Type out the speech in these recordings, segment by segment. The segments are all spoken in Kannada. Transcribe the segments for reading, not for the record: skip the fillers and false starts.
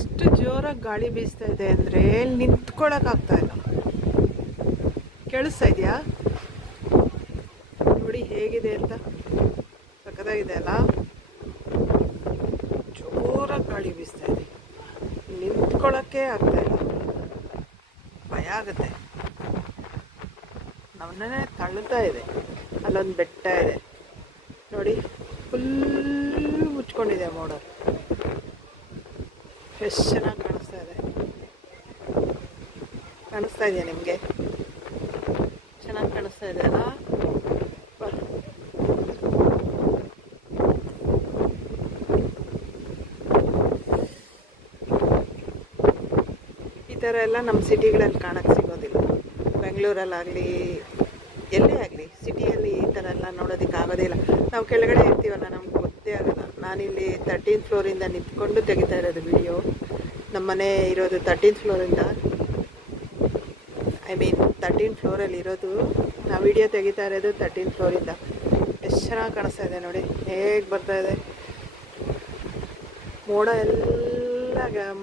ಎಷ್ಟು ಜೋರಾಗಿ ಗಾಳಿ ಬೀಸ್ತಾ ಇದೆ ಅಂದರೆ ನಿಂತ್ಕೊಳ್ಳೋಕ್ಕಾಗ್ತಾ ಇಲ್ಲ. ಕೇಳಿಸ್ತಾ ಇದೆಯಾ? ನೋಡಿ ಹೇಗಿದೆ ಅಂತ, ಸಖತ್ತಾಗಿದೆ ಅಲ್ಲ. ಜೋರಾಗಿ ಗಾಳಿ ಬೀಸ್ತಾ ಇದೆ, ನಿಂತ್ಕೊಳ್ಳೋಕ್ಕೆ ಆಗ್ತಾ ಇಲ್ಲ, ಭಯ ಆಗುತ್ತೆ. ನಮ್ಮನ್ನೇ ತಳ್ಳುತ್ತಾ ಇದೆ. ಅಲ್ಲೊಂದು ಬೆಟ್ಟ ಇದೆ ನೋಡಿ, ಫುಲ್ ಮುಚ್ಕೊಂಡಿದೆ ಮೋಡ. ಎಷ್ಟು ಚೆನ್ನಾಗಿ ಕಾಣಿಸ್ತಾ ಇದೆ. ಕಾಣಿಸ್ತಾ ಇದೆಯಾ ನಿಮಗೆ? ಚೆನ್ನಾಗಿ ಕಾಣಿಸ್ತಾ ಇದೆ ಅಲ್ಲ. ಈ ಥರ ಎಲ್ಲ ನಮ್ಮ ಸಿಟಿಗಳಲ್ಲಿ ಕಾಣಕ್ಕೆ ಸಿಗೋದಿಲ್ಲ. ಬೆಂಗಳೂರಲ್ಲಾಗಲಿ ಎಲ್ಲೇ ಆಗಲಿ ಸಿಟಿಯಲ್ಲಿ ಈ ಥರ ಎಲ್ಲ ನೋಡೋದಕ್ಕೆ ಆಗೋದಿಲ್ಲ. ನಾವು ಕೆಳಗಡೆ ಇರ್ತೀವಲ್ಲ, ನಮ್ಗೆ ಗೊತ್ತೇ ಆಗೋಲ್ಲ. ನಾನಿಲ್ಲಿ 13th ಫ್ಲೋರಿಂದ ನಿಂತ್ಕೊಂಡು ತೆಗಿತಾ ಇರೋದು ವಿಡಿಯೋ. ನಮ್ಮ ಮನೆ ಇರೋದು 13th ಫ್ಲೋರಿಂದ, 13th ಫ್ಲೋರಲ್ಲಿ ಇರೋದು. ನಾವು ವಿಡಿಯೋ ತೆಗಿತಾ ಇರೋದು 13th ಫ್ಲೋರಿಂದ. ಎಷ್ಟು ಚೆನ್ನಾಗಿ ಕಾಣಿಸ್ತಾ ಇದೆ ನೋಡಿ, ಹೇಗೆ ಬರ್ತಾ ಇದೆ. ಮೋಡ ಎಲ್ಲ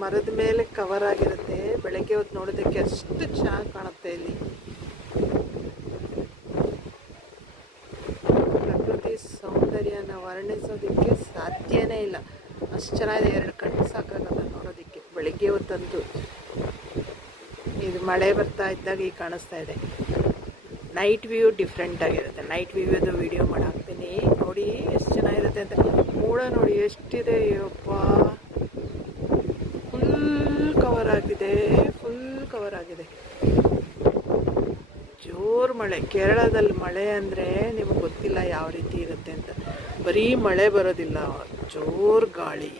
ಮರದ ಮೇಲೆ ಕವರ್ ಆಗಿರುತ್ತೆ. ಬೆಳಗ್ಗೆ ಹೊತ್ತು ನೋಡೋದಕ್ಕೆ ಅಷ್ಟು ಚೆನ್ನಾಗಿ ಕಾಣುತ್ತೆ. ಇಲ್ಲಿ ಪ್ರಕೃತಿ ಸೌಂದರ್ಯನ ವರ್ಣಿಸೋದಕ್ಕೆ ಸಾಧ್ಯನೇ ಇಲ್ಲ, ಅಷ್ಟು ಚೆನ್ನಾಗಿದೆ. 2 ಕಣ್ಣು ಸಾಕಾಗಲ್ಲ ನೋಡೋದಕ್ಕೆ. ಬೆಳಗ್ಗೆ ಹೊತ್ತಂತೂ ಇದು ಮಳೆ ಬರ್ತಾ ಇದ್ದಾಗ ಈಗ ಕಾಣಿಸ್ತಾ ಇದೆ. ನೈಟ್ ವ್ಯೂ ಡಿಫ್ರೆಂಟ್ ಆಗಿರುತ್ತೆ. ನೈಟ್ ವ್ಯೂದು ವಿಡಿಯೋ ಮಾಡಾಕ್ತೀನಿ ನೋಡಿ, ಎಷ್ಟು ಚೆನ್ನಾಗಿರುತ್ತೆ ಅಂತ. ಮೋಡ ನೋಡಿ ಎಷ್ಟಿದೆ, ಅಪ್ಪ ಫುಲ್ ಕವರ್ ಆಗಿದೆ, ಫುಲ್ ಕವರ್ ಆಗಿದೆ. ಜೋರು ಮಳೆ. ಕೇರಳದಲ್ಲಿ ಮಳೆ ಅಂದರೆ ನಿಮಗೆ ಗೊತ್ತಿಲ್ಲ ಯಾವ ರೀತಿ ಇರುತ್ತೆ ಅಂತ. ಬರೀ ಮಳೆ ಬರೋದಿಲ್ಲ, ಜೋರು ಗಾಳಿ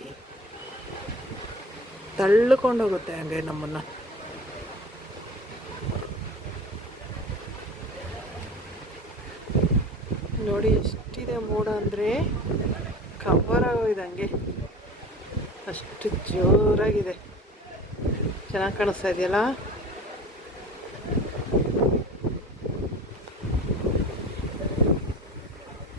ತಳ್ಳುಕೊಂಡು ಹೋಗುತ್ತೆ ಹಂಗೆ ನಮ್ಮನ್ನು. ನೋಡಿ ಎಷ್ಟಿದೆ ಮೋಡ ಅಂದರೆ, ಕವರ್ ಆಗೋಗಿದೆ ಹಂಗೆ, ಅಷ್ಟು ಜೋರಾಗಿದೆ. ಚೆನ್ನಾಗಿ ಕಾಣಿಸ್ತಾ ಇದೆಯಲ್ಲ.